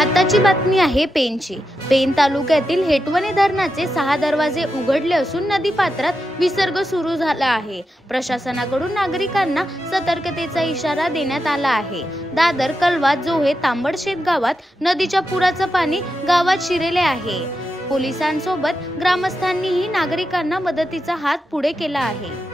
आताची बातमी आहे पेनची। पेन तालुक्यातील हेटवणे धरणाचे 6 दरवाजे उघडले असून नदीपात्रात विसर्ग सुरू झाला आहे। प्रशासनाकडून नागरिकांना सतर्कतेचा इशारा देण्यात आला आहे। दादर, कलवा, जोहे, तांबडशेत गावात नदीच्या पुराचे पाणी गावात शिरले आहे। पोलिसांसोबत ग्रामस्थांनीही नागरिकांना मदतीचा हात पुढे केला आहे।